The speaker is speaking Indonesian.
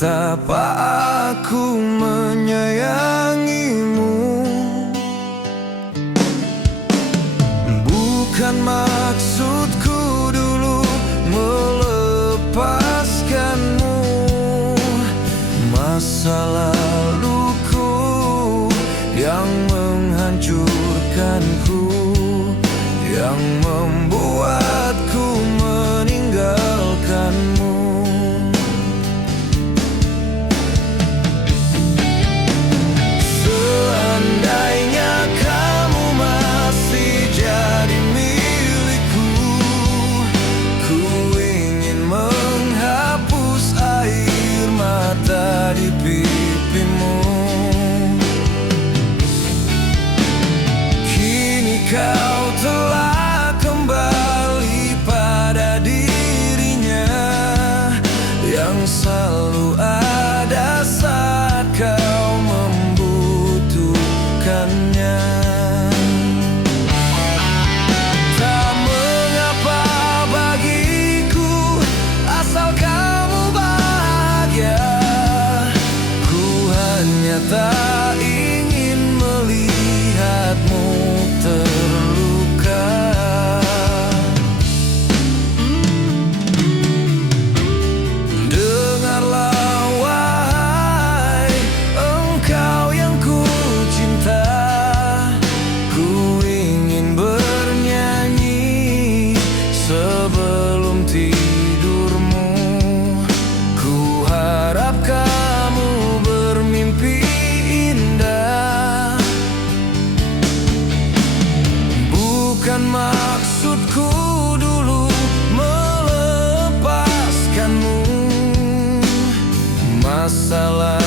betapa aku menyayangimu. Bukan maksudku dulu melepaskanmu. Masa laluku yang menghancurkanku, yang membuatku meninggalkanmu. Seandainya kamu masih jadi milikku, ku ingin menghapus air mata di pipimu. Kini kau telah kembali pada dirinya yang selalu ada saat kau membutuhkannya. Tak mengapa bagiku asal kamu bahagia. Ku hanya tak ingin melihatmu terluka. Dengarlah wahai engkau yang ku cinta, ku ingin bernyanyi sebelum tidurmu. Ku harap kamu bermimpi indah. Bukan maksudku dulu melepaskanmu. Masalah